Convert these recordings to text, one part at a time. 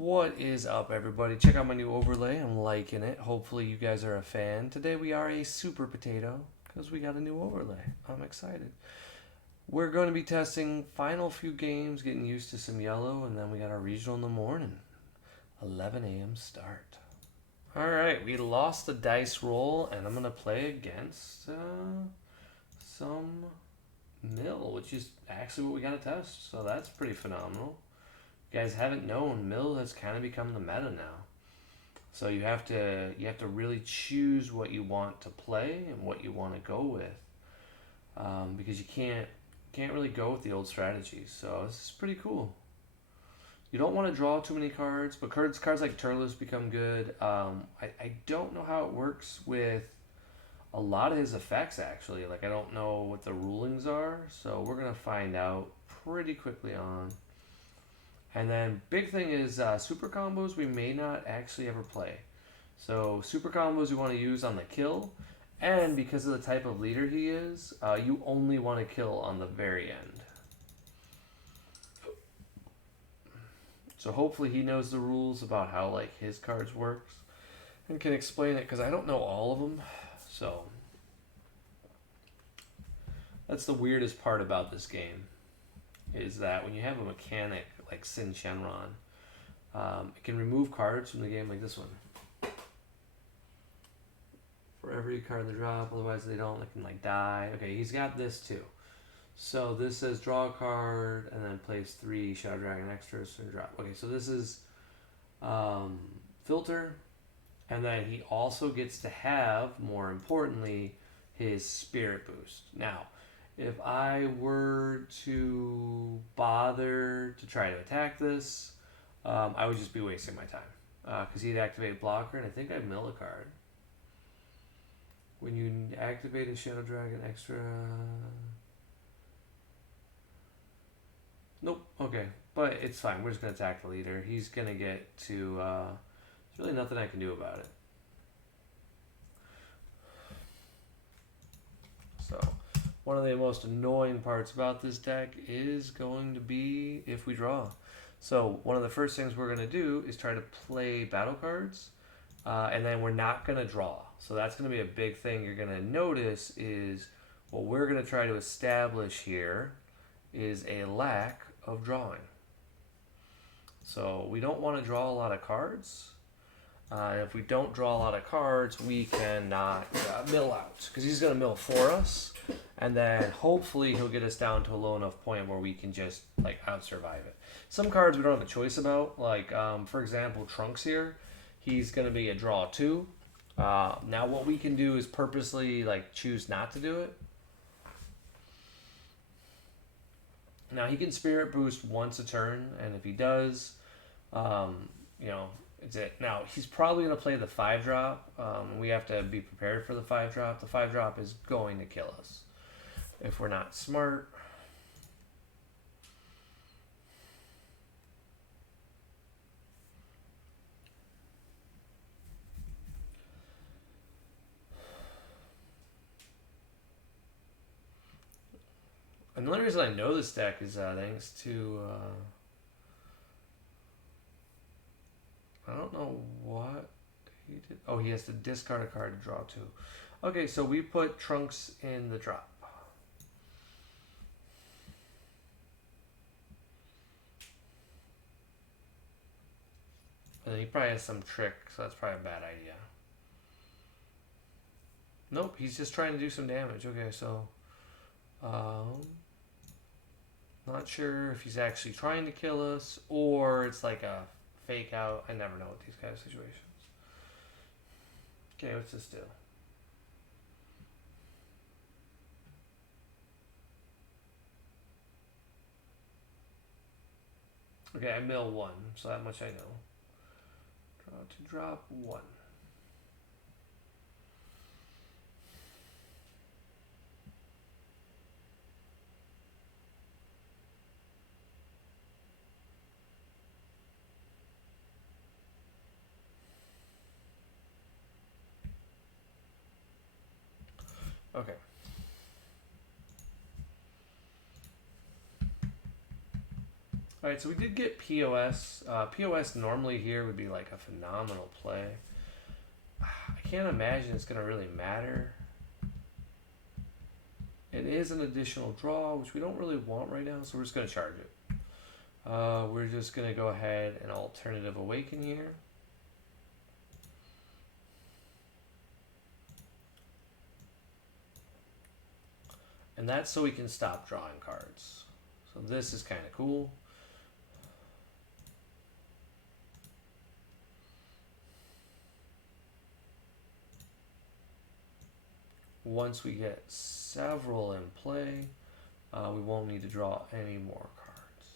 What is up, everybody? Check out my new overlay. I'm liking it. Hopefully you guys are a fan. Today we are a super potato because we got a new overlay. I'm excited. We're going to be testing final few games, getting used to some yellow, and then we got our regional in the morning. 11 a.m. start. Alright, we lost the dice roll, and I'm going to play against some mill, which is actually what we got to test. So that's pretty phenomenal. You guys haven't known, mill has kind of become the meta now. So you have to really choose what you want to play and what you want to go with, because you can't really go with the old strategies. So this is pretty cool. You don't want to draw too many cards, but cards like Turles become good. I don't know how it works with a lot of his effects, actually. Like, I don't know what the rulings are, so we're going to find out pretty quickly on. And then big thing is super combos we may not actually ever play. So super combos you want to use on the kill, and because of the type of leader he is, you only want to kill on the very end. So hopefully he knows the rules about how like his cards works and can explain it, because I don't know all of them. So that's the weirdest part about this game, is that when you have a mechanic like Sin Shenron, it can remove cards from the game, like this one. For every card they drop, otherwise they don't, they can like die. Okay, he's got this too. So this says draw a card and then plays 3 Shadow Dragon extras and drop. Okay, so this is filter, and then he also gets to have, more importantly, his spirit boost. Now, if I were to bother to try to attack this, I would just be wasting my time, because he'd activate blocker, and I think I'd mill a card. When you activate a Shadow Dragon extra... Nope, okay. But it's fine. We're just going to attack the leader. He's going to get to... there's really nothing I can do about it. So, one of the most annoying parts about this deck is going to be if we draw. So, one of the first things we're going to do is try to play battle cards, and then we're not going to draw. So that's going to be a big thing you're going to notice, is what we're going to try to establish here is a lack of drawing. So we don't want to draw a lot of cards. If we don't draw a lot of cards, we cannot mill out, because he's going to mill for us, and then hopefully he'll get us down to a low enough point where we can just like out-survive it. Some cards we don't have a choice about, like for example Trunks here, he's going to be a draw 2. Now what we can do is purposely like choose not to do it. Now he can spirit boost once a turn, and if he does, you know, it's it. Now he's probably going to play the 5-drop. We have to be prepared for the 5-drop. The 5-drop is going to kill us if we're not smart. And the only reason I know this deck is thanks to... I don't know what he did. Oh, he has to discard a card to draw 2. Okay, so we put Trunks in the drop. And then he probably has some trick, so that's probably a bad idea. Nope, he's just trying to do some damage. Okay, so... not sure if he's actually trying to kill us, or it's like a fake out. I never know with these kind of situations. Okay, what's this do? Okay, I mill 1, so that much I know. Draw to drop 1. Okay. All right, so we did get POS. POS normally here would be like a phenomenal play. I can't imagine it's going to really matter. It is an additional draw, which we don't really want right now, so we're just going to charge it. We're just going to go ahead and alternative awaken here. And that's so we can stop drawing cards. So this is kind of cool. Once we get several in play, we won't need to draw any more cards.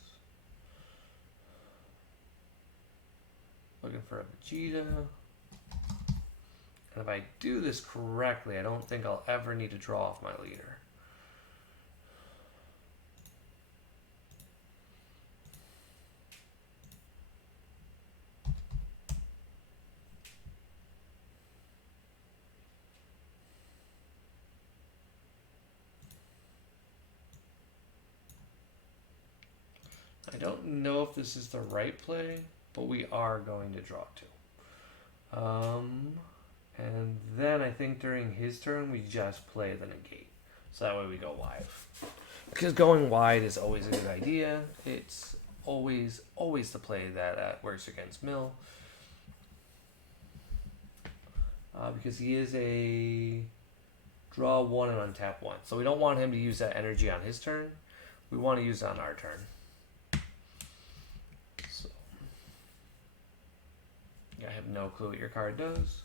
Looking for a Vegeta. And if I do this correctly, I don't think I'll ever need to draw off my leader. I don't know if this is the right play, but we are going to draw two. And then I think during his turn, we just play the negate. So that way we go wide. Because going wide is always a good idea. It's always the play that works against Mill. Because he is a draw one and untap one. So we don't want him to use that energy on his turn. We want to use it on our turn. So, I have no clue what your card does.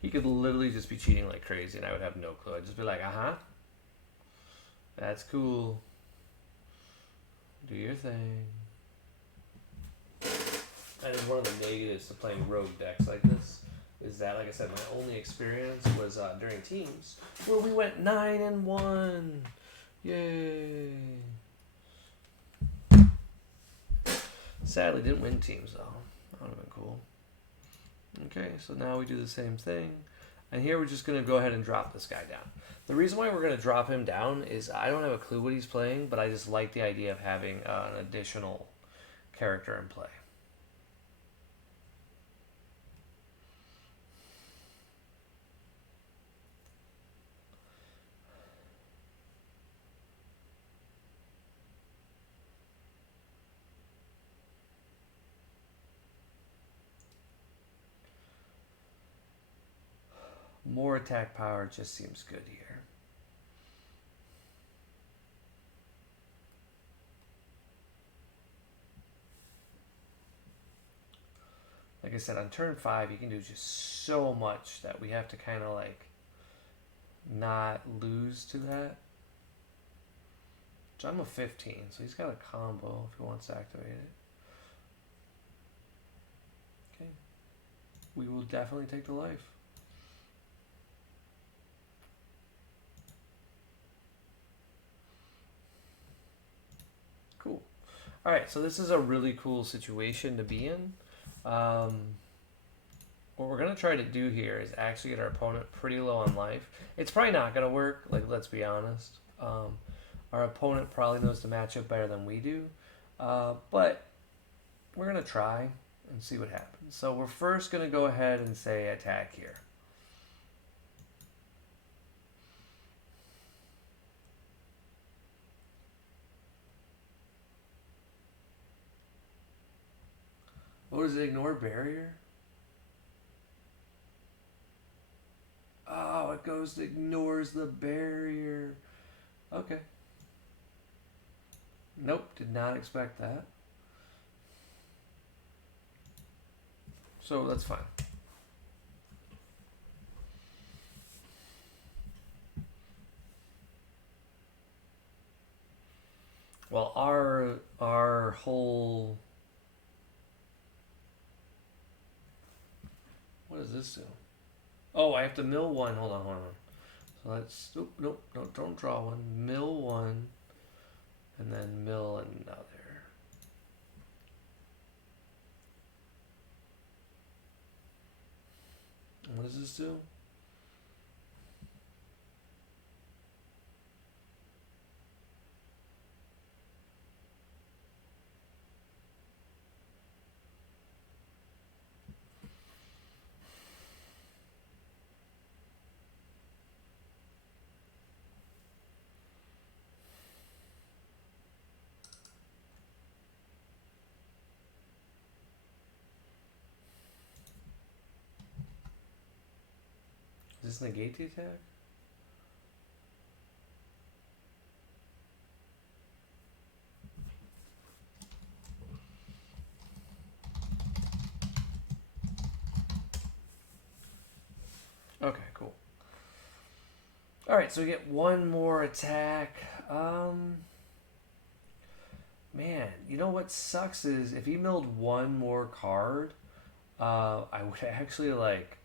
He could literally just be cheating like crazy and I would have no clue. I'd just be like, uh-huh. That's cool. Do your thing. I think one of the negatives to playing rogue decks like this is that, like I said, my only experience was during teams where we went 9-1. Yay. Sadly, didn't win teams though. That would have been cool. Okay, so now we do the same thing. And here we're just going to go ahead and drop this guy down. The reason why we're going to drop him down is I don't have a clue what he's playing, but I just like the idea of having an additional character in play. More attack power just seems good here. Like I said, on turn 5, you can do just so much that we have to kind of like not lose to that. So I'm a 15, so he's got a combo if he wants to activate it. Okay. We will definitely take the life. Cool. All right, so this is a really cool situation to be in. What we're going to try to do here is actually get our opponent pretty low on life. It's probably not going to work, like, let's be honest. Our opponent probably knows the matchup better than we do. But we're going to try and see what happens. So we're first going to go ahead and say attack here. What does it ignore? Barrier? Oh, it goes, ignores the barrier. Okay. Nope, did not expect that. So that's fine. Well, our whole... What does this do? Oh, I have to mill one. Hold on. So let's... Nope, don't draw one. Mill one. And then mill another. And what does this do? this negate the attack? Okay, cool. Alright, so we get one more attack. Man, you know what sucks is if he milled one more card, I would actually like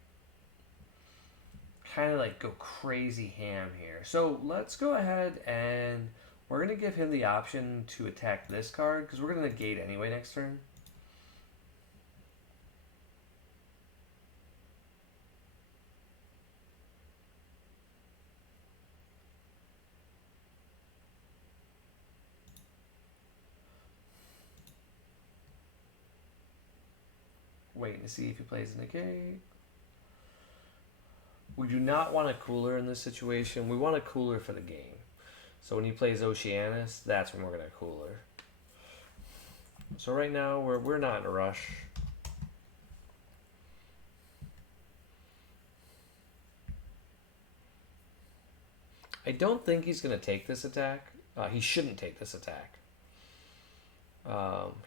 kind of like go crazy ham here. So let's go ahead and we're gonna give him the option to attack this card because we're gonna negate anyway next turn. Waiting to see if he plays a negate. We do not want a cooler in this situation. We want a cooler for the game. So when he plays Oceanus, that's when we're gonna cooler. So right now we're not in a rush. I don't think he's gonna take this attack. He shouldn't take this attack.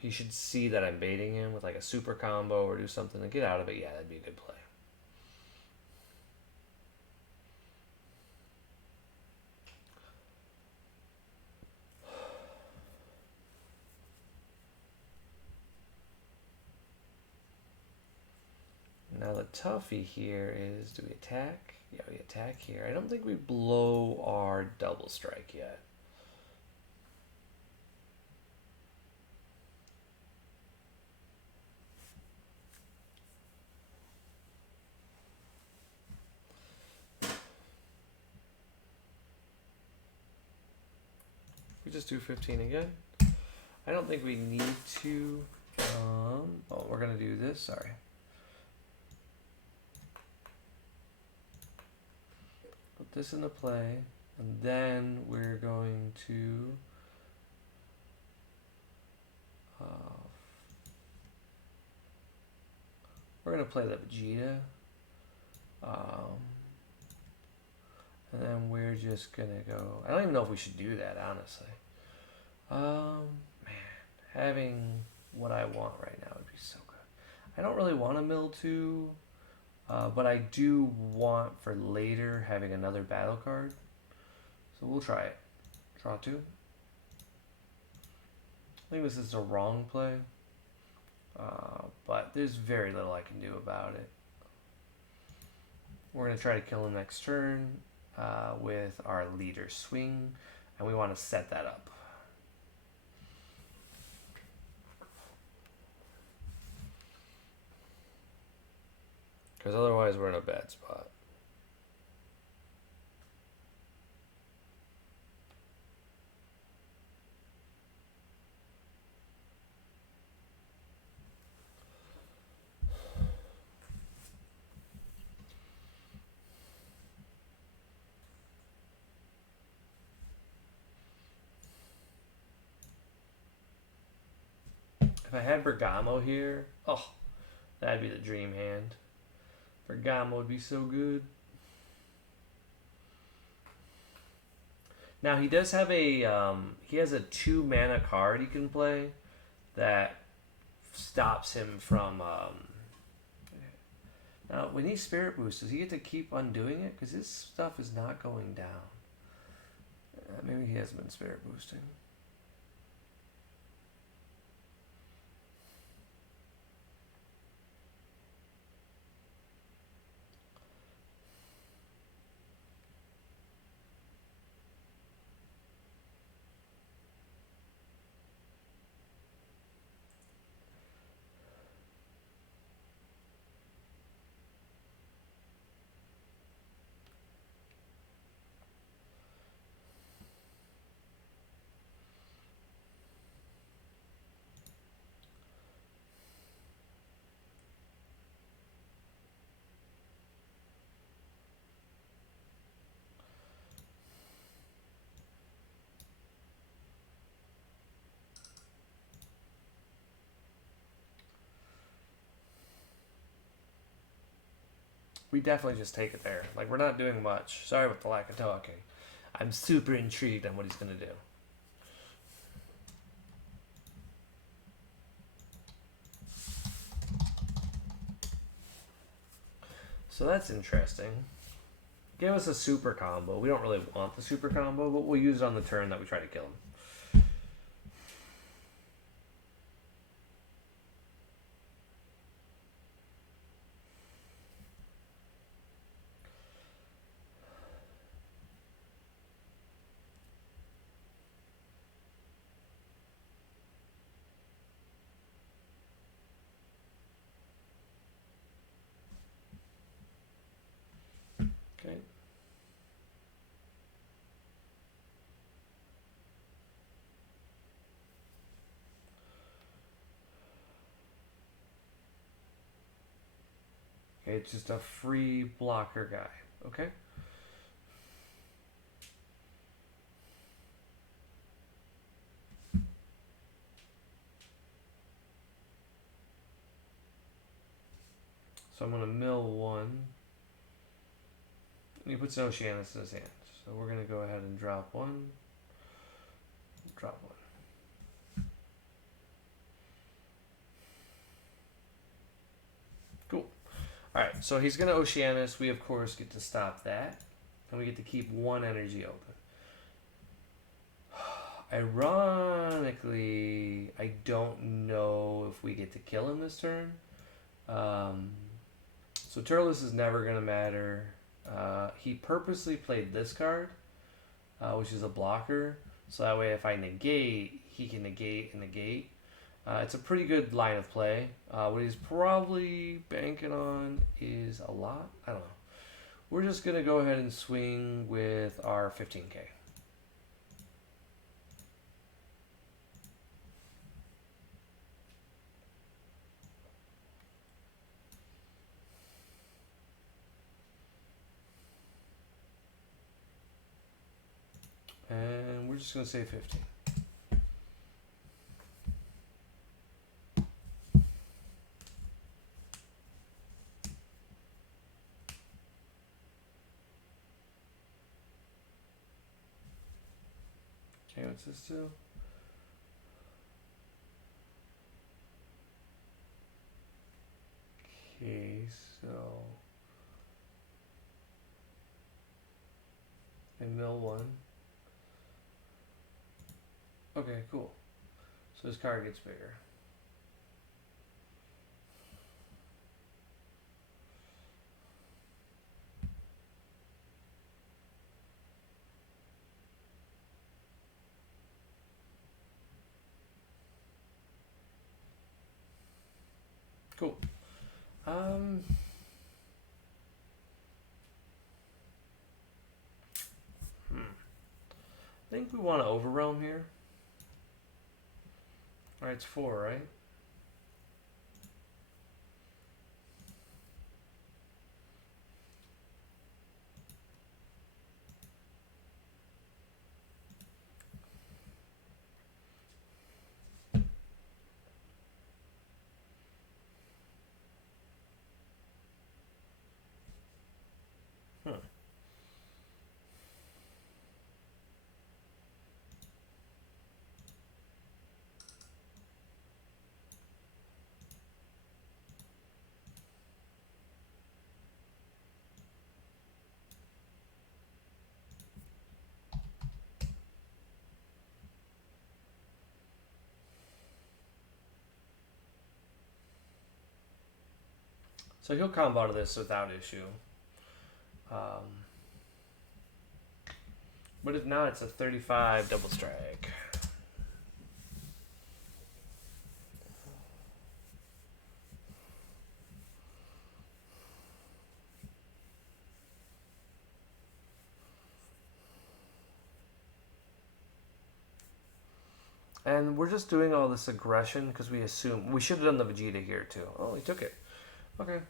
He should see that I'm baiting him with like a super combo or do something to get out of it. Yeah, that'd be a good play. Now the toughie here is, do we attack? Yeah, we attack here. I don't think we blow our double strike yet. We just do 15 again. I don't think we need to. Oh, we're gonna do this. Sorry. Put this into play, and then we're going to. We're gonna play the Vegeta. And then we're just gonna go. I don't even know if we should do that, honestly. Man, having what I want right now would be so good. I don't really want a mill 2, but I do want for later having another battle card. So we'll try it. Draw 2. I think this is the wrong play, but there's very little I can do about it. We're gonna try to kill him next turn with our leader swing, and we want to set that up. Because otherwise we're in a bad spot. If I had Bergamo here, oh, that'd be the dream hand. Bergamo would be so good. Now he does have a he has a 2 mana card he can play that stops him from. Now when he Spirit Boost, does he get to keep undoing it? Because his stuff is not going down. Maybe he hasn't been Spirit Boosting. we definitely just take it there. Like, we're not doing much. Sorry about the lack of talking. I'm super intrigued on what he's going to do. So that's interesting. Give us a super combo. We don't really want the super combo, but we'll use it on the turn that we try to kill him. Okay. Okay, it's just a free blocker guy. Okay. So I'm going to mill one. And he puts an Oceanus in his hand. So we're going to go ahead and drop one. Drop one. Cool. Alright, so he's going to Oceanus. We, of course, get to stop that. And we get to keep one energy open. Ironically, I don't know if we get to kill him this turn. So Turles is never going to matter. He purposely played this card, which is a blocker. So that way if I negate, he can negate and negate. It's a pretty good line of play. What he's probably banking on is a lot. I don't know. We're just going to go ahead and swing with our 15k. And we're just going to say 15. Okay, what's this do? Okay, so I mill one. Okay, cool. So his card gets bigger. Cool. I think we want to overwhelm here. Alright, it's 4, right? So he'll combo out of this without issue. But if not, it's a 35 double strike. And we're just doing all this aggression because we assume we should have done the Vegeta here too. Oh, he took it. Okay.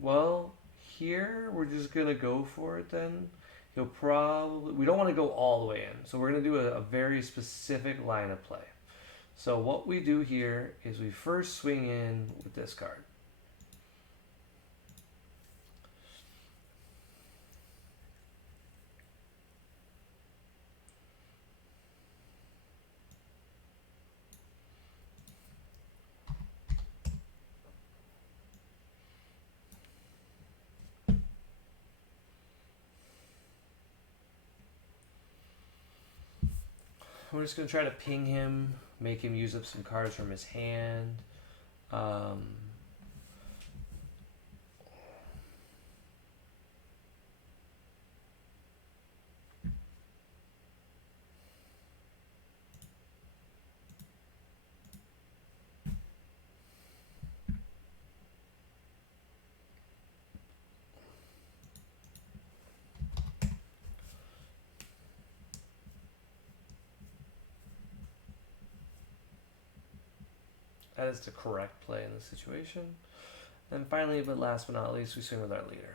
Well, here we're just gonna go for it then. He'll probably, we don't want to go all the way in, so we're gonna do a very specific line of play. So what we do here is we first swing in with this card. we're just going to try to ping him, make him use up some cards from his hand. That is the correct play in the situation. And finally, but last but not least, we swing with our leader.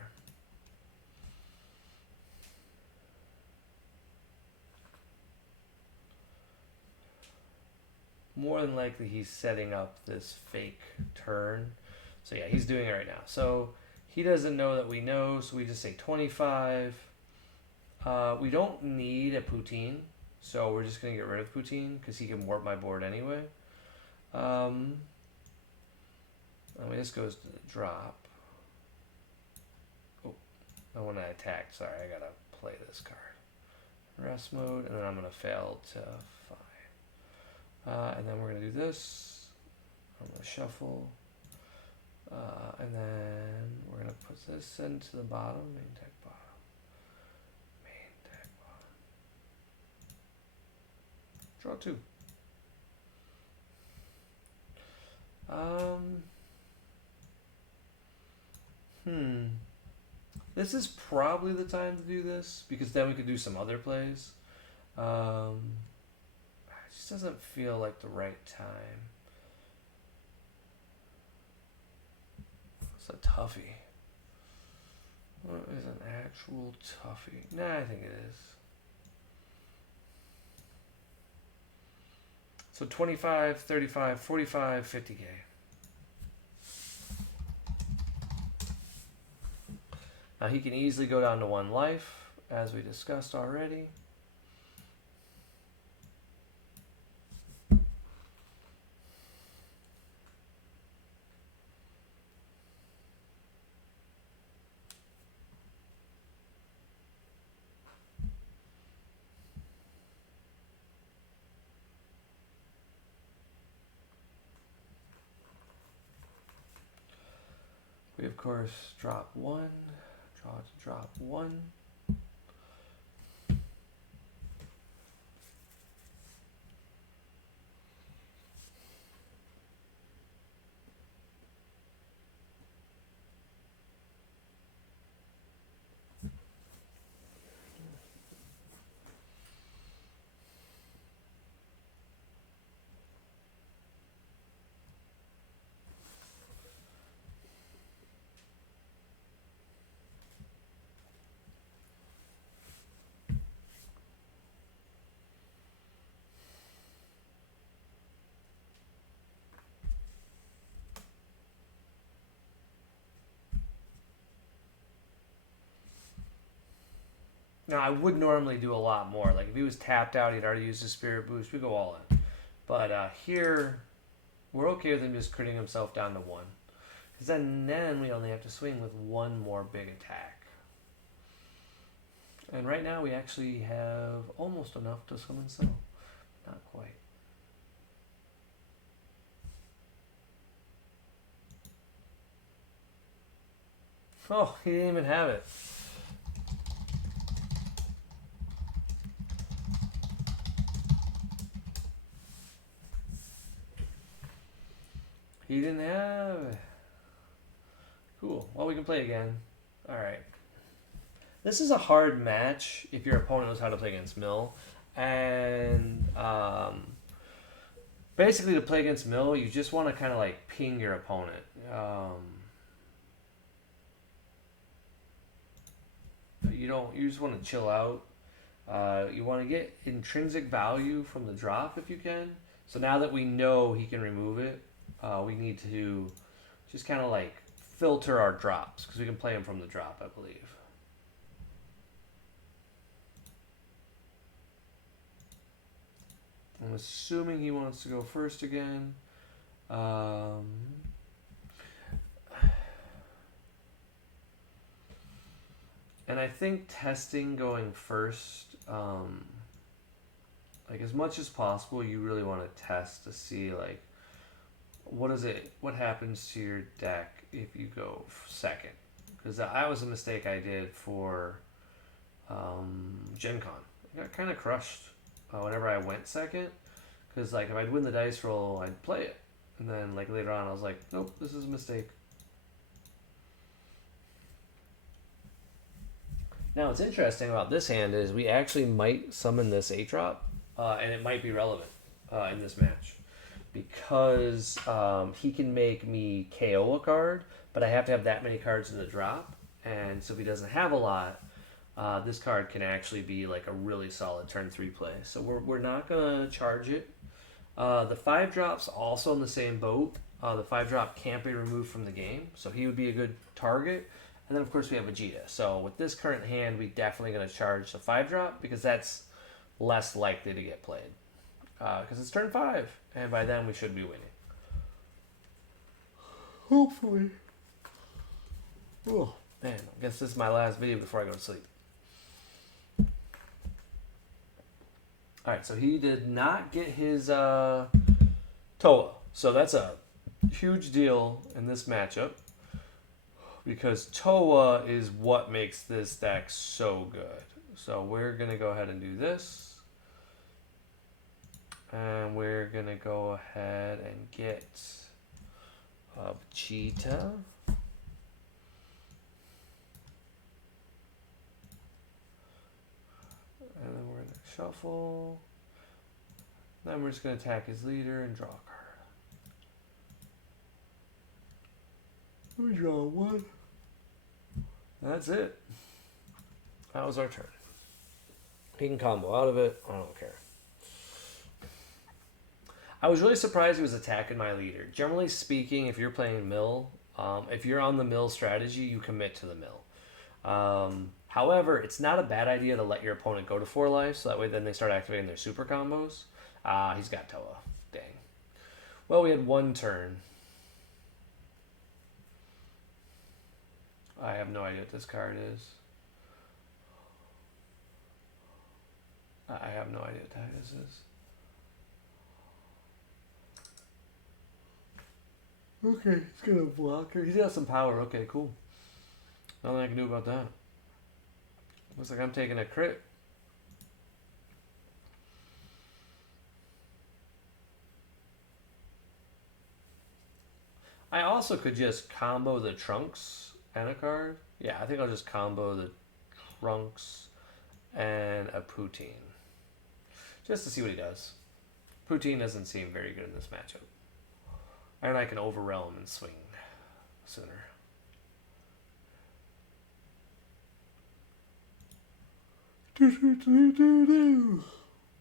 More than likely, he's setting up this fake turn. So yeah, he's doing it right now. So he doesn't know that we know, so we just say 25. We don't need a poutine, so we're just going to get rid of poutine because he can warp my board anyway. I mean, this goes to the drop. Oh, I want to attack. Sorry, I gotta play this card. Rest mode, and then I'm gonna fail to 5. And then we're gonna do this. I'm gonna shuffle, and then we're gonna put this into the bottom, main deck bottom, main deck bottom. Draw 2. This is probably the time to do this because then we could do some other plays. It just doesn't feel like the right time. It's a toughie. What is an actual toughie? Nah, I think it is. So 25, 35, 45, 50K. Now he can easily go down to 1 life, as we discussed already. We of course drop 1, draw to drop 1. Now, I would normally do a lot more. Like, if he was tapped out, he'd already used his Spirit Boost. We go all in. But here, we're okay with him just critting himself down to 1. Because then we only have to swing with 1 more big attack. And right now, we actually have almost enough to summon Snow. Not quite. Oh, he didn't even have it. He didn't have it. Cool. Well, we can play again. Alright. This is a hard match if your opponent knows how to play against Mill. And basically to play against Mill, you just want to kind of like ping your opponent. You just want to chill out. You want to get intrinsic value from the drop if you can. So now that we know he can remove it, we need to just kind of like filter our drops because we can play them from the drop, I believe. I'm assuming he wants to go first again. And I think testing going first like as much as possible, you really want to test to see like what happens to your deck if you go second, because that was a mistake I did for Gen Con. I got kind of crushed whenever I went second, because like if I'd win the dice roll, I'd play it, and then like later on, I was like, nope, this is a mistake. Now, what's interesting about this hand is we actually might summon this 8-drop, and it might be relevant in this match. Because he can make me KO a card, but I have to have that many cards in the drop. And so if he doesn't have a lot, this card can actually be like a really solid turn 3 play. So we're not going to charge it. The 5-drop's also in the same boat. The 5-drop can't be removed from the game, so he would be a good target. And then, of course, we have Vegeta. So with this current hand, we definitely going to charge the 5-drop because that's less likely to get played. Because it's turn 5, and by then we should be winning. Hopefully. Oh, man, I guess this is my last video before I go to sleep. Alright, so he did not get his Toa. So that's a huge deal in this matchup, because Toa is what makes this deck so good. So we're going to go ahead and do this. And we're going to go ahead and get Vegeta. And then we're going to shuffle. Then we're just going to attack his leader and draw a card. Let me draw one. That's it. That was our turn. He can combo out of it. I don't care. I was really surprised he was attacking my leader. Generally speaking, if you're playing mill, if you're on the mill strategy, you commit to the mill. However, it's not a bad idea to let your opponent go to 4 life, so that way then they start activating their super combos. He's got Toa. Dang. Well, we had one turn. I have no idea what this card is. I have no idea what the heck this is. Okay, he's got a blocker. He's got some power. Okay, cool. Nothing I can do about that. Looks like I'm taking a crit. I also could just combo the Trunks and a card. Yeah, I think I'll just combo the Trunks and a Poutine. Just to see what he does. Poutine doesn't seem very good in this matchup. And I can overwhelm and swing sooner.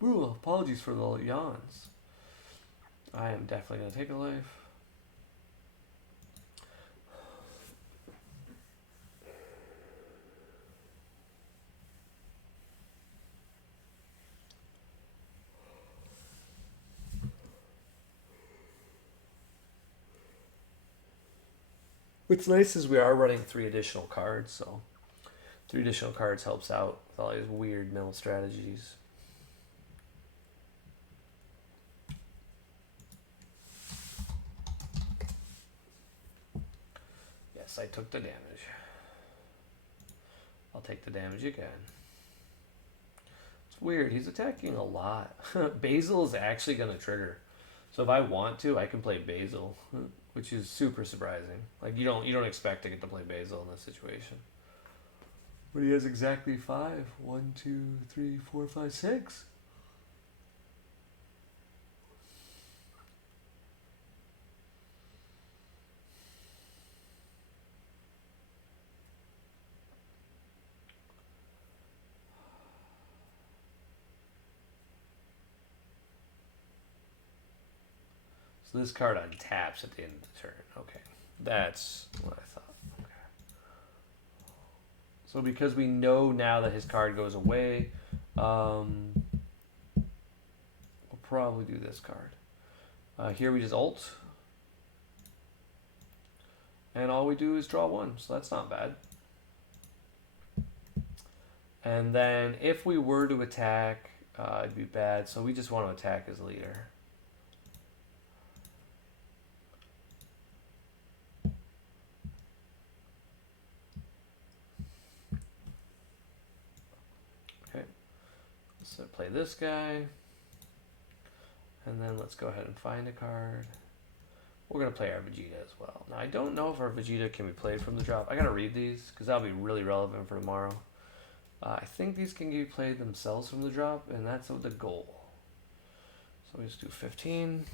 Ooh, apologies for the yawns. I am definitely going to take a life. What's nice is we are running 3 additional cards, so 3 additional cards helps out with all these weird mill strategies. Yes, I took the damage. I'll take the damage again. It's weird, he's attacking a lot. Basil is actually going to trigger. So if I want to, I can play Basil, which is super surprising. Like you don't expect to get to play Basil in this situation. But he has exactly 5. 1, 2, 3, 4, 5, 6. So this card untaps at the end of the turn. Okay, that's what I thought. Okay. So because we know now that his card goes away, we'll probably do this card. Here we just ult. And all we do is draw 1, so that's not bad. And then if we were to attack it'd be bad. So we just want to attack his leader. Okay, so play this guy. And then let's go ahead and find a card. We're going to play our Vegeta as well. Now, I don't know if our Vegeta can be played from the drop. I got to read these because that'll be really relevant for tomorrow. I think these can be played themselves from the drop, and that's the goal. So we just do 15.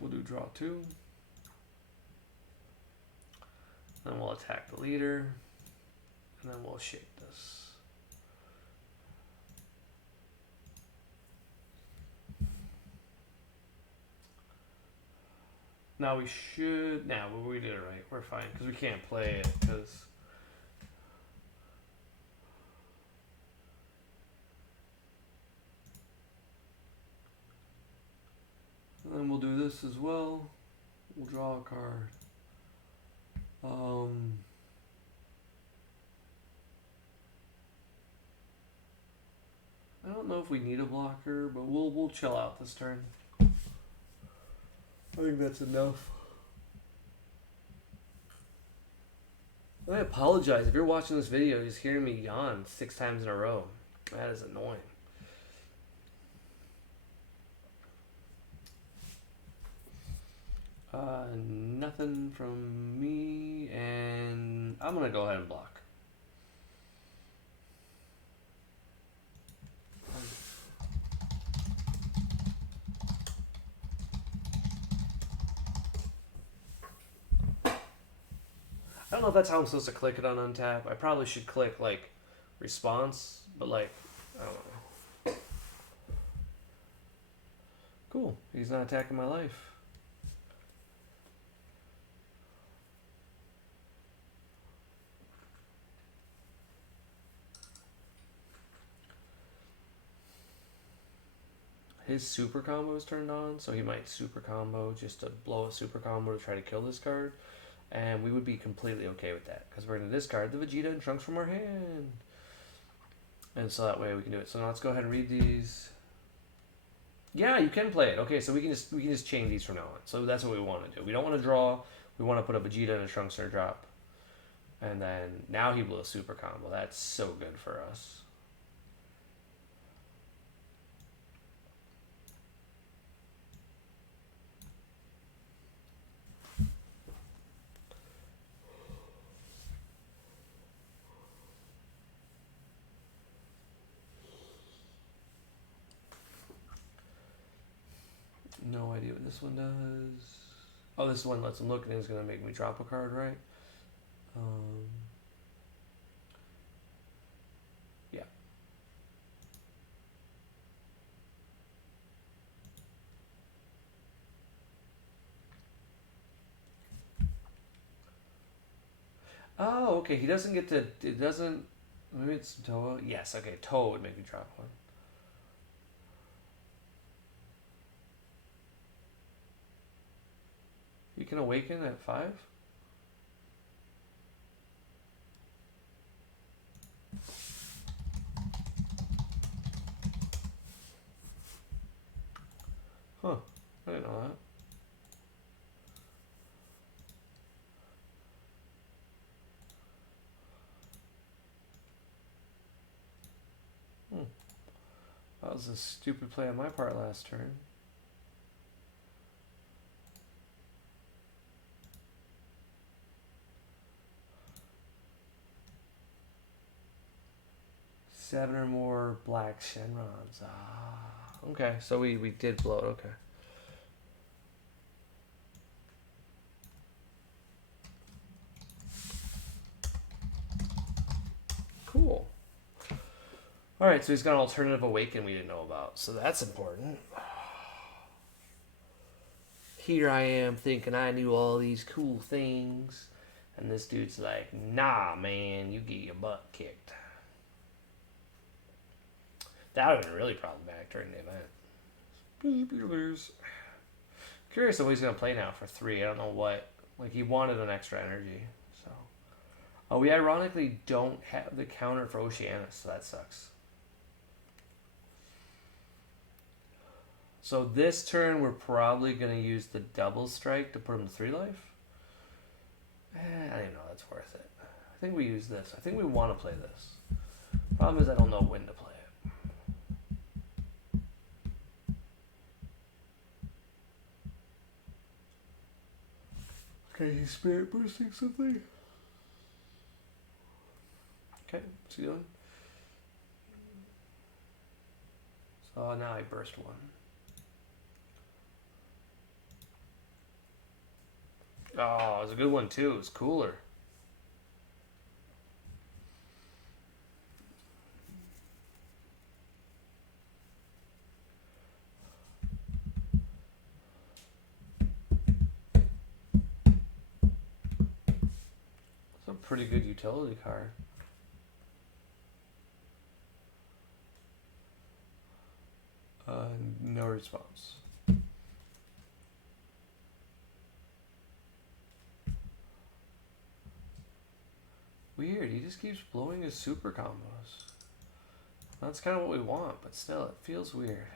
We'll do draw 2. Then we'll attack the leader. And then we'll shape this. Now we should... Nah, we did it right. We're fine. Because we can't play it. Because... And then we'll do this as well. We'll draw a card. I don't know if we need a blocker, but we'll chill out this turn. I think that's enough. I apologize if you're watching this video just hearing me yawn 6 times in a row. That is annoying. Nothing from me, and I'm gonna go ahead and block. I don't know if that's how I'm supposed to click it on untap. I probably should click like response, but like, I don't know. Cool, he's not attacking my life. His super combo is turned on, so he might super combo just to blow a super combo to try to kill this card. And we would be completely okay with that, because we're going to discard the Vegeta and Trunks from our hand. And so that way we can do it. So now let's go ahead and read these. Yeah, you can play it. Okay, so we can just change these from now on. So that's what we want to do. We don't want to draw. We want to put a Vegeta and a Trunks in our drop. And then now he blew a super combo. That's so good for us. No idea what this one does. Oh, this one lets him look and it's going to make me drop a card, right? Yeah. Oh, okay. He doesn't get to... It doesn't... Maybe it's Toa? Yes, okay. Toa would make me drop one. You can awaken at 5? Huh. I didn't know that. That was a stupid play on my part last turn. Seven or more black Shenrons. Ah, okay. So we did blow it. Okay. Cool. All right. So he's got an alternative awaken we didn't know about. So that's important. Here I am thinking I knew all these cool things. And this dude's like, nah, man, you get your butt kicked. That would have been really problematic during the event. You lose. Curious what he's going to play now for 3. I don't know what. Like, he wanted an extra energy. So. Oh, we ironically don't have the counter for Oceanus, so that sucks. So this turn, we're probably going to use the double strike to put him to 3 life. I don't know that's worth it. I think we use this. I think we want to play this. Problem is I don't know when to play it. Okay, he's spirit boosting something. Okay, what's he doing? So now I burst 1. Oh, it was a good one too. It was cooler. It's a pretty good utility card. No response. Weird, he just keeps blowing his super combos. That's kind of what we want, but still, it feels weird.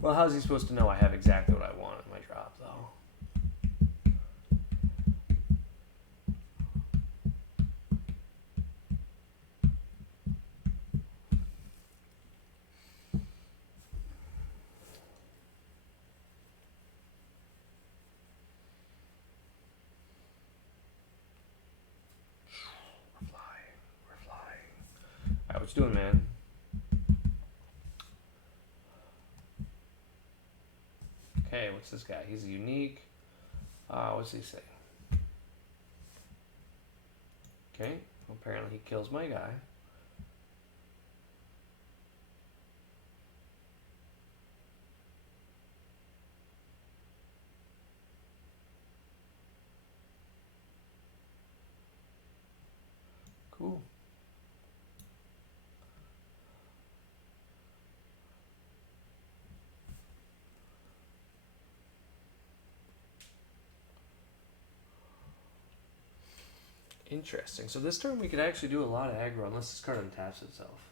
Well, how's he supposed to know I have exactly what I want in my drop, though? We're flying. Alright, what you doing, man? Okay, what's this guy? He's unique. What's he say? Okay, well, apparently he kills my guy. Cool. Interesting. So this turn we could actually do a lot of aggro unless this card untaps itself.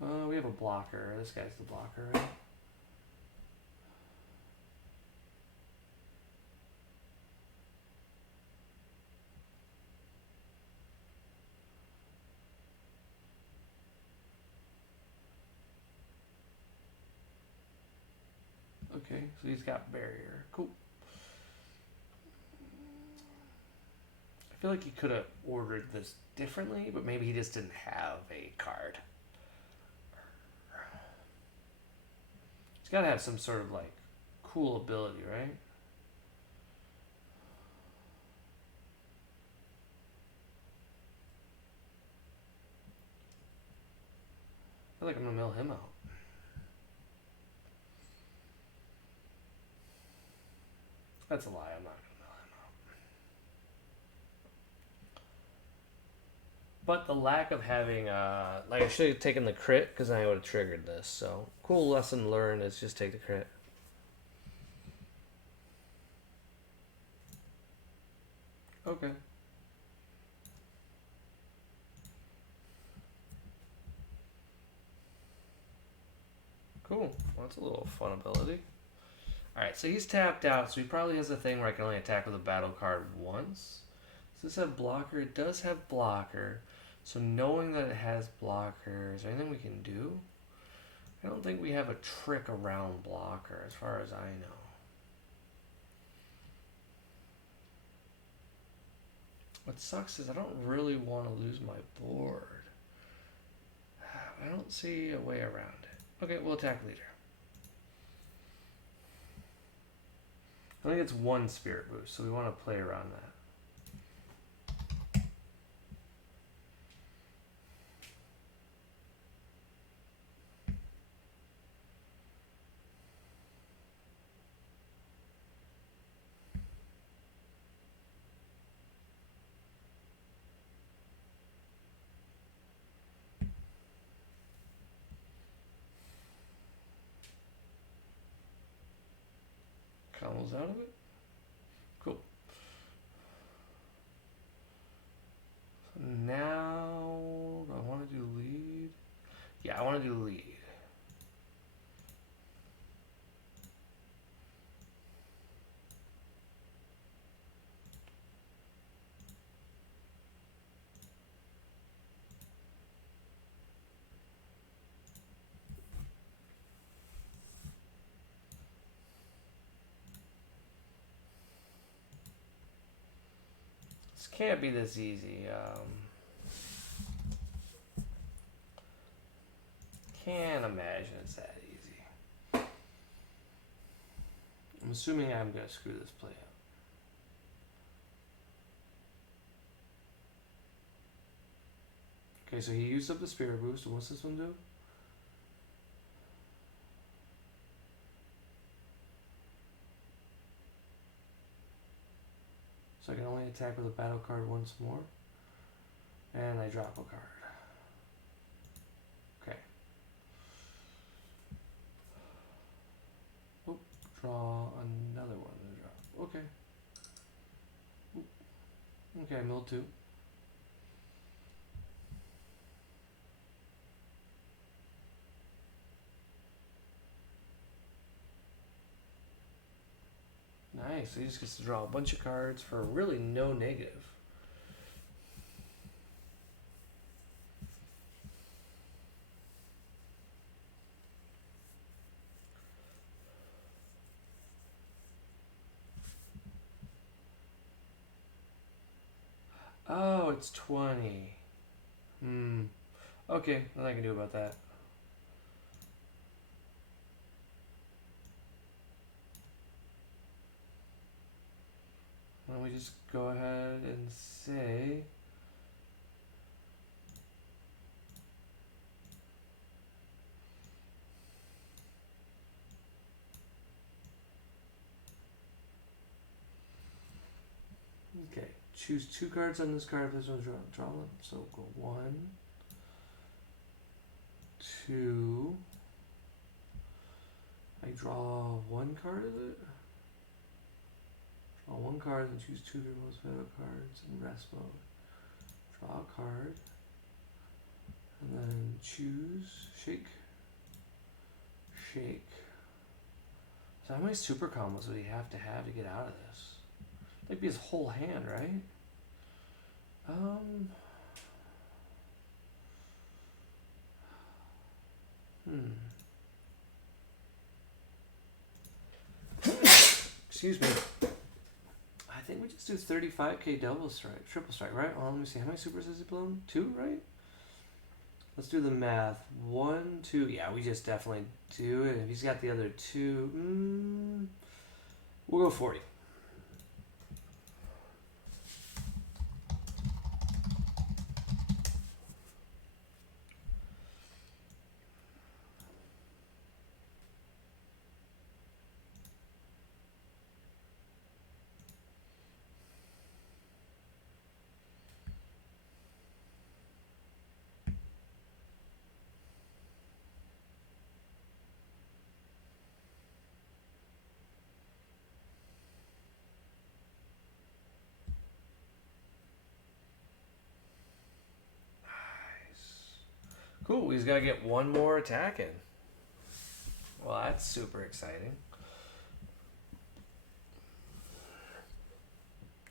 We have a blocker. This guy's the blocker, right? Okay, so he's got barrier. Cool. I feel like he could have ordered this differently, but maybe he just didn't have a card. He's got to have some sort of like cool ability, right? I feel like I'm gonna mill him out. That's a lie. I'm not gonna mill him out. But the lack of having, like I should have taken the crit because I would have triggered this. So cool lesson learned is just take the crit. Okay. Cool. Well, that's a little fun ability. Alright, so he's tapped out, so he probably has a thing where I can only attack with a battle card once. Does this have blocker? It does have blocker. So knowing that it has blocker, is there anything we can do? I don't think we have a trick around blocker as far as I know. What sucks is I don't really want to lose my board. I don't see a way around it. Okay, we'll attack leader. I think it's 1 spirit boost, so we want to play around that. combos out of it. Cool. So now, do I want to do lead? Yeah, I want to do lead. This can't be this easy. Can't imagine it's that easy. I'm assuming I'm going to screw this play up. Okay, so he used up the spirit boost. What's this one do? So I can only attack with a battle card once more. And I drop a card. Okay. Oop, draw another one to drop. Okay. Oop. Okay, mill 2. Nice, so he just gets to draw a bunch of cards for really no negative. Oh, it's 20. Okay, nothing I can do about that. Why don't we just go ahead and say... Okay, choose 2 cards on this card if this one's draw them. So go 1, 2. I draw 1 card of it. Draw 1 card and choose 2 of your most valuable cards in rest mode. Draw a card. And then choose shake. Shake. So how many super combos would he have to get out of this? That'd be his whole hand, right? Excuse me. I think we just do 35k double strike, triple strike, right? Let me see. How many supers has he blown? 2, right? Let's do the math. 1, 2. Yeah, we just definitely do it. If he's got the other 2, we'll go 40. Cool, he's got to get 1 more attack in. Well, that's super exciting.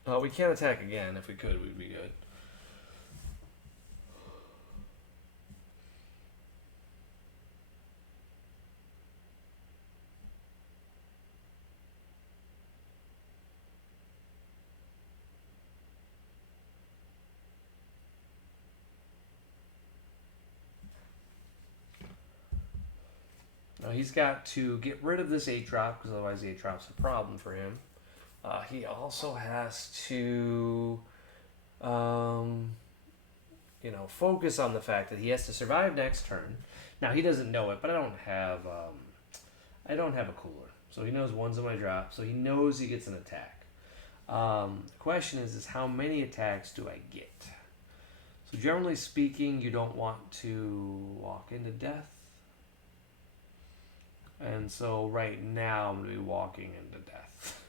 We can't attack again. If we could, we'd be good. Now he's got to get rid of this 8-drop because otherwise the 8-drop's a problem for him. He also has to, focus on the fact that he has to survive next turn. Now he doesn't know it, but I don't have a cooler, so he knows 1's in my drop, so he knows he gets an attack. The question is how many attacks do I get? So generally speaking, you don't want to walk into death. And so right now I'm going to be walking into death.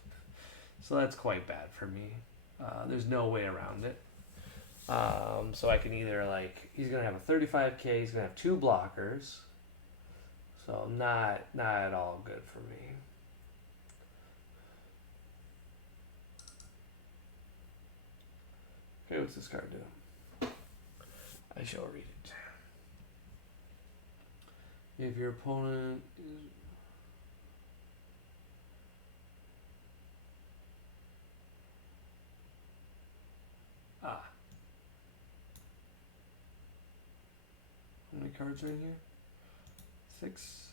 So that's quite bad for me. There's no way around it. So I can either like he's gonna have a 35k. He's gonna have 2 blockers. So not at all good for me. Okay, what's this card do? I shall read it. If your opponent is... How many cards are in here? 6.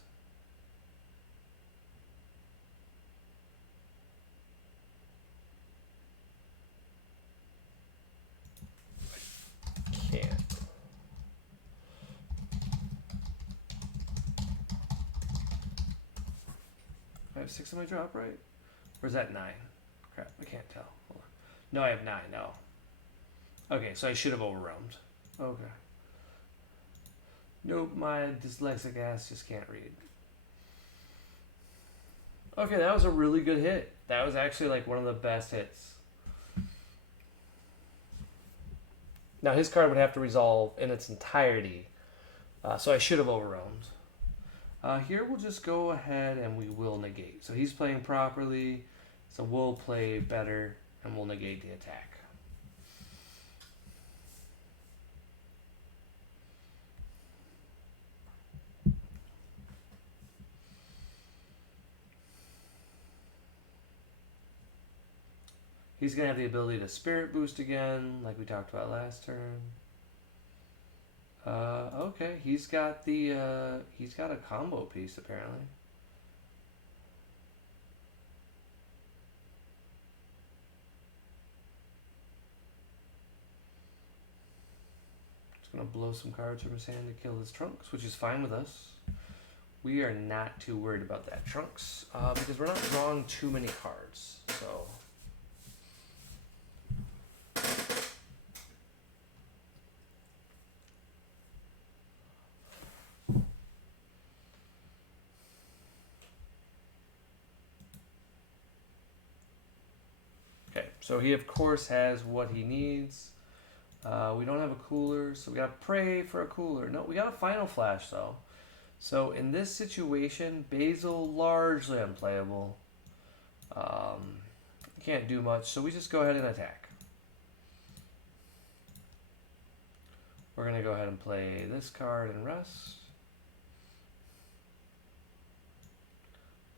Can't. I have 6 on my drop, right? Or is that 9? Crap, I can't tell. Hold on. No, I have 9. No. Okay, so I should have overwhelmed. Okay. Nope, my dyslexic ass just can't read. Okay, that was a really good hit. That was actually like one of the best hits. Now his card would have to resolve in its entirety, so I should have overwhelmed. Here we'll just go ahead and we will negate. So he's playing properly, so we'll play better and we'll negate the attack. He's going to have the ability to Spirit Boost again, like we talked about last turn. Okay, he's got a combo piece apparently. It's going to blow some cards from his hand to kill his Trunks, which is fine with us. We are not too worried about that Trunks, because we're not drawing too many cards, so... Okay, so he of course has what he needs. We don't have a cooler, so we gotta pray for a cooler. No, we got a Final Flash though. So in this situation, Basil largely unplayable. Can't do much, so we just go ahead and attack. We're gonna go ahead and play this card and rest.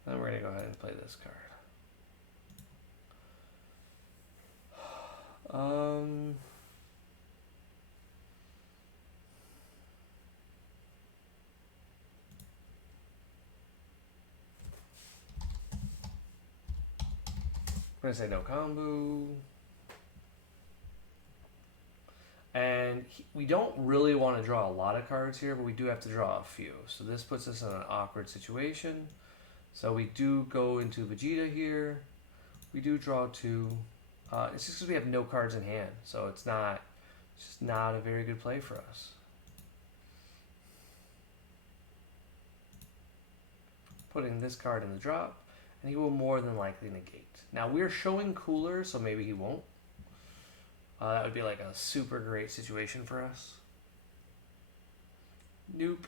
Then we're gonna go ahead and play this card. I'm gonna say no combo. And we don't really want to draw a lot of cards here, but we do have to draw a few. So this puts us in an awkward situation. So we do go into Vegeta here. We do draw 2. It's just because we have no cards in hand, so it's just not a very good play for us. Putting this card in the drop, and he will more than likely negate. Now we're showing cooler, so maybe he won't. That would be like a super great situation for us. Nope.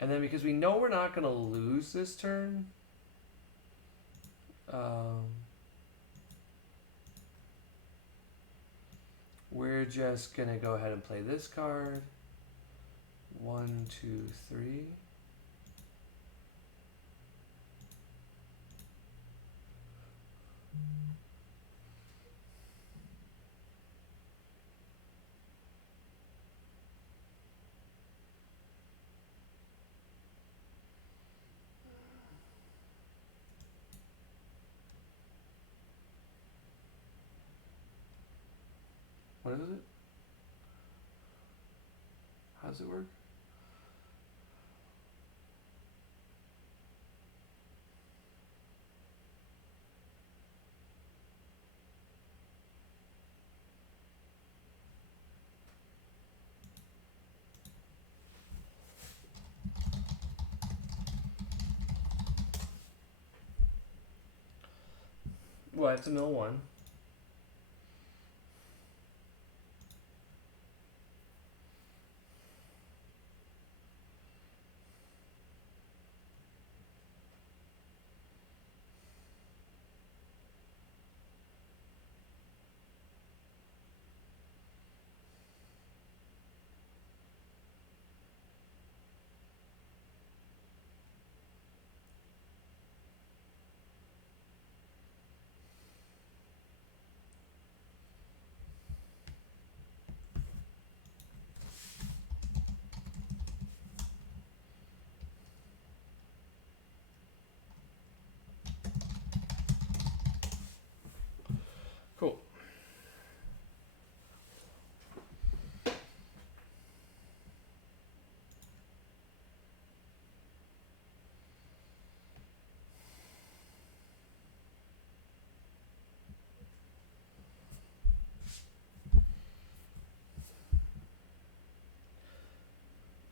And then because we know we're not going to lose this turn, we're just going to go ahead and play this card. 1, 2, 3. What is it? How does it work? Well, I have to mill one. Cool.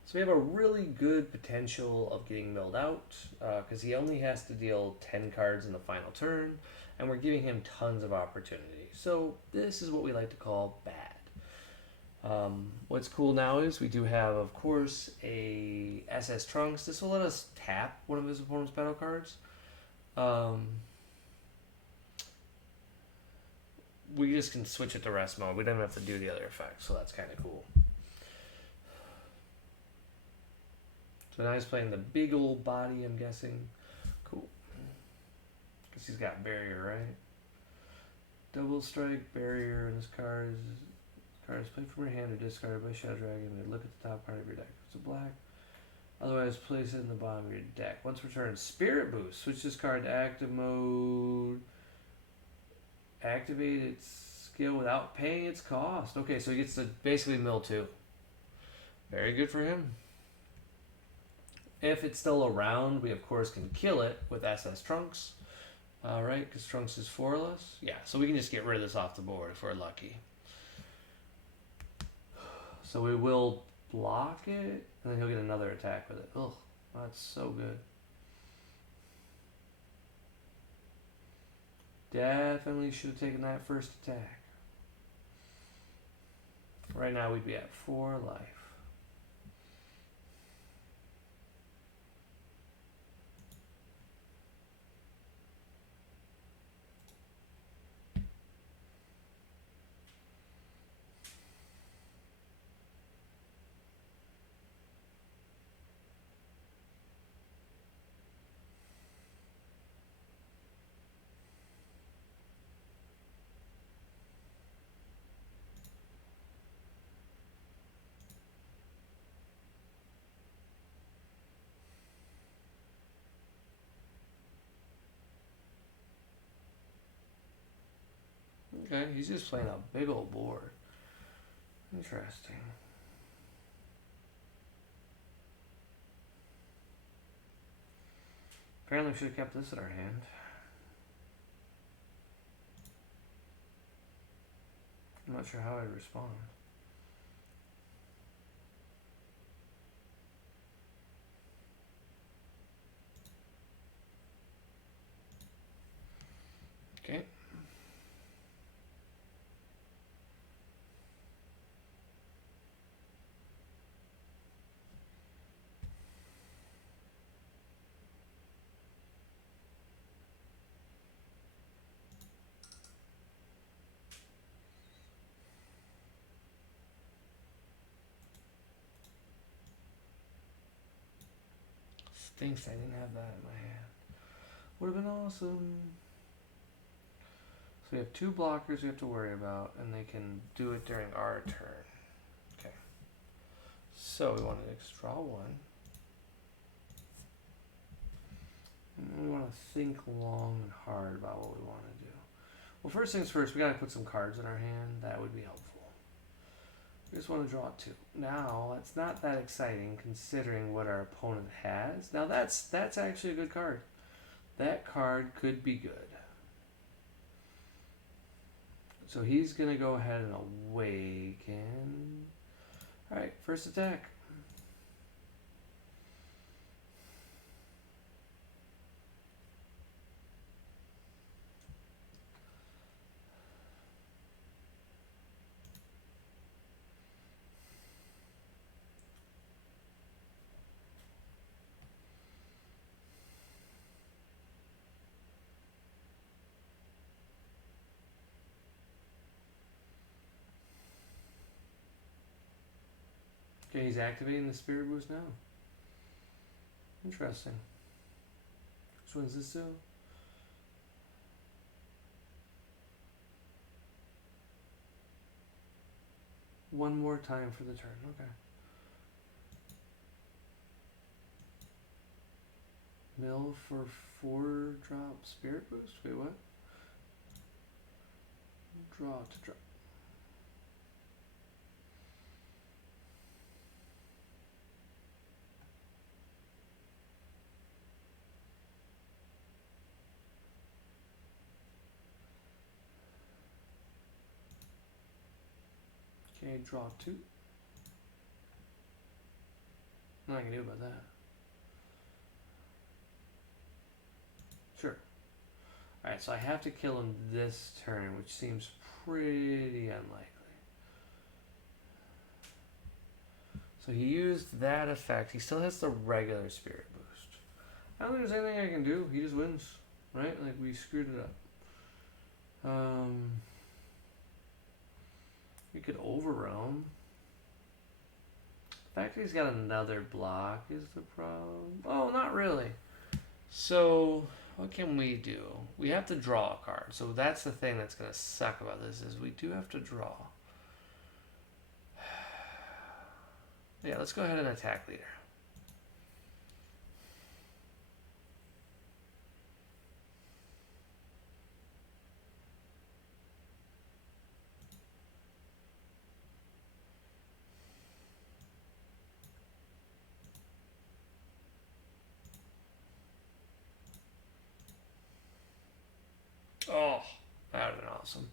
So we have a really good potential of getting milled out because he only has to deal 10 cards in the final turn, and we're giving him tons of opportunity. So this is what we like to call bad. What's cool now is we do have, of course, a SS Trunks. This will let us tap one of his opponent's battle cards. We just can switch it to rest mode. We don't have to do the other effects, so that's kind of cool. So now he's playing the big old body, I'm guessing. Cool. Because he's got barrier, right? Double strike, barrier, and this card is played from your hand or discarded by Shadow Dragon. And look at the top part of your deck. It's a black. Otherwise, place it in the bottom of your deck. Once returned, Spirit Boost. Switch this card to active mode. Activate its skill without paying its cost. Okay, so he gets to basically mill 2. Very good for him. If it's still around, we of course can kill it with SS Trunks. Right, because Trunks is 4-less. Yeah, so we can just get rid of this off the board if we're lucky. So we will block it, and then he'll get another attack with it. Ugh, that's so good. Definitely should have taken that first attack. Right now we'd be at 4 life. Okay, he's just playing a big old board. Interesting. Apparently we should have kept this in our hand. I'm not sure how I'd respond. Okay. Stinks I didn't have that in my hand. Would have been awesome. So we have 2 blockers we have to worry about, and they can do it during our turn. Okay. So we want to draw 1. And we want to think long and hard about what we want to do. Well, first things first, we got to put some cards in our hand. That would be helpful. We just want to draw 2. Now, that's not that exciting considering what our opponent has. Now, that's actually a good card. That card could be good. So he's going to go ahead and awaken. Alright, first attack. Okay, he's activating the spirit boost now. Interesting. Which one's this to? One more time for the turn. Okay. Mill for 4-drop spirit boost? Wait, what? Draw to drop. Okay, draw 2. Nothing I can do about that. Sure. Alright, so I have to kill him this turn, which seems pretty unlikely. So he used that effect. He still has the regular spirit boost. I don't think there's anything I can do. He just wins. Right? Like, we screwed it up. We could overwhelm. The fact that he's got another block is the problem. Oh, not really. So, what can we do? We have to draw a card. So that's the thing that's going to suck about this, is we do have to draw. Yeah, let's go ahead and attack leader. Oh, that would have been awesome.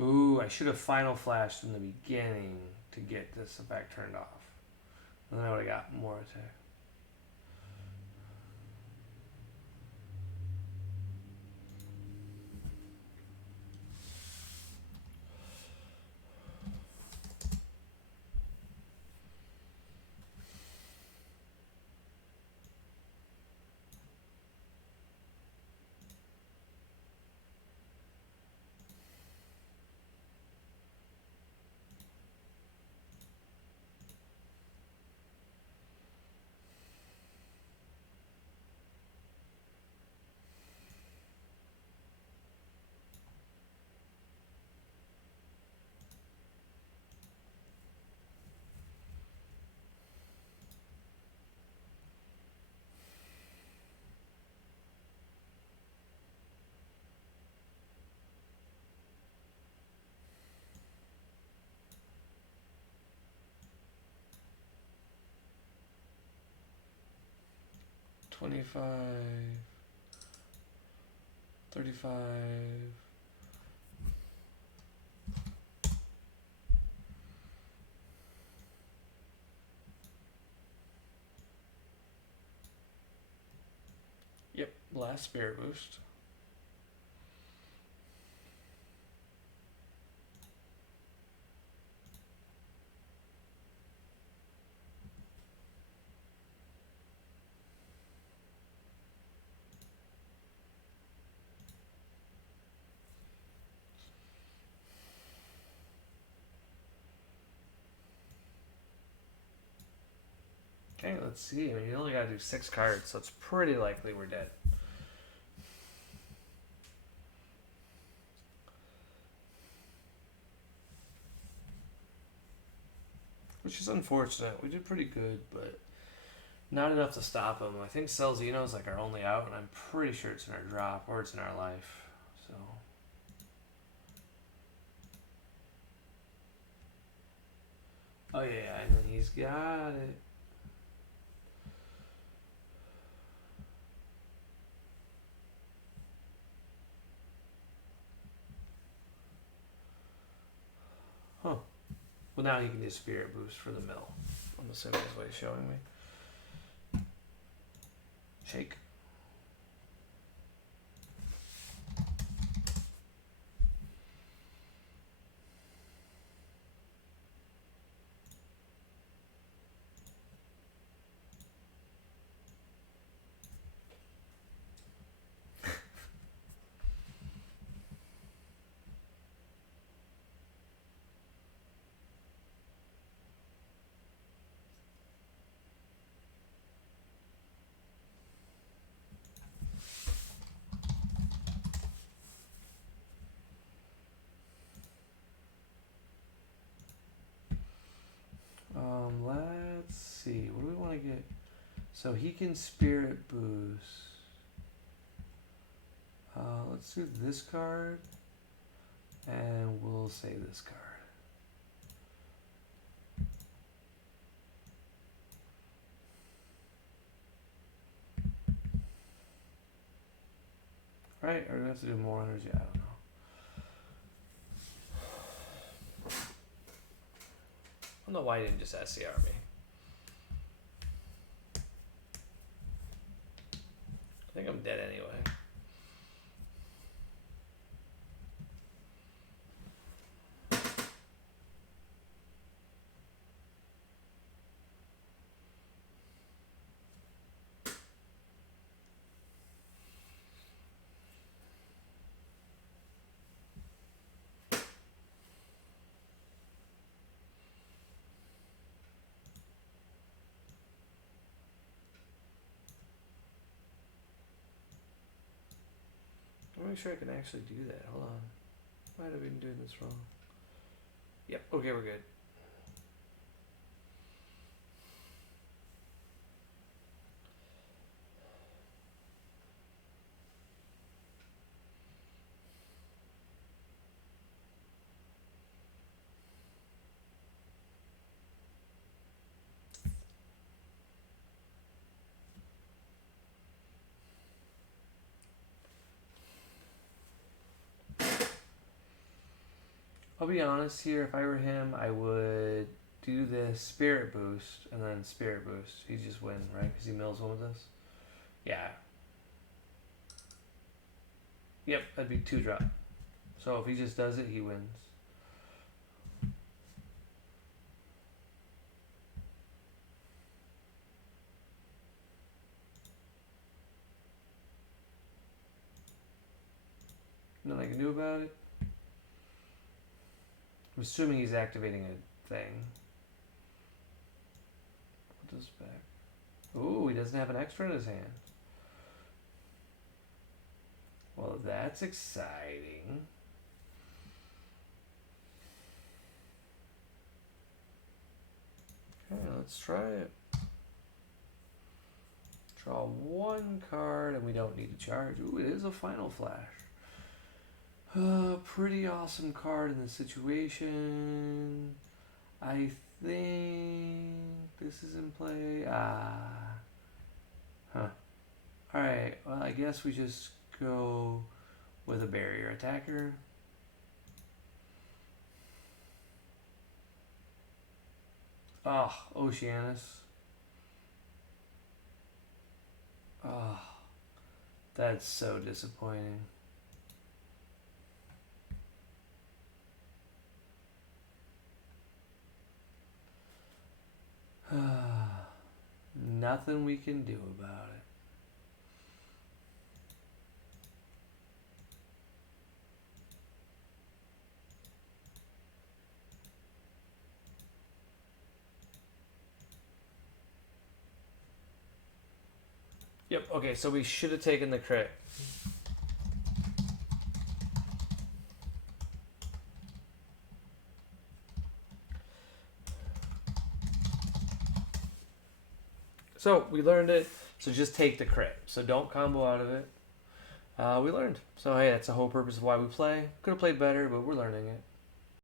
Ooh, I should have final flashed in the beginning to get this effect turned off. And then I would have got more attack. $25, $35. Yep, last spirit boost. Okay, let's see. I mean, you only gotta do 6 cards, so it's pretty likely we're dead. Which is unfortunate. We did pretty good, but not enough to stop him. I think Celzino is like our only out, and I'm pretty sure it's in our drop or it's in our life. So. Oh yeah, and then he's got it. Well, now he can do Spirit Boost for the mill. I'm assuming is what he's showing me. Shake. Let's see. What do we want to get? So he can Spirit Boost. Let's do this card, and we'll say this card. Right? Or do we have to do more energy? I don't know. I don't know why he didn't just SCR me. I think I'm dead anyway. Make sure I can actually do that. Hold on. Might have been doing this wrong. Yep. Okay, we're good. I'll be honest here, if I were him, I would do this Spirit Boost and then Spirit Boost. He just win, right? Because he mills one with this? Yeah. Yep, that'd be 2-drop. So if he just does it, he wins. Nothing I can do about it. I'm assuming he's activating a thing. Put this back. Ooh, he doesn't have an extra in his hand. Well, that's exciting. Okay, let's try it. Draw one card, and we don't need to charge. Ooh, it is a final flash. Pretty awesome card in this situation. I think this is in play. Alright, well, I guess we just go with a barrier attacker. Oh, Oceanus. Oh, that's so disappointing. Nothing we can do about it. Yep, okay, so we should have taken the crit. So we learned it. So just take the crit. So don't combo out of it. We learned. So hey, that's the whole purpose of why we play. Could have played better, but we're learning it.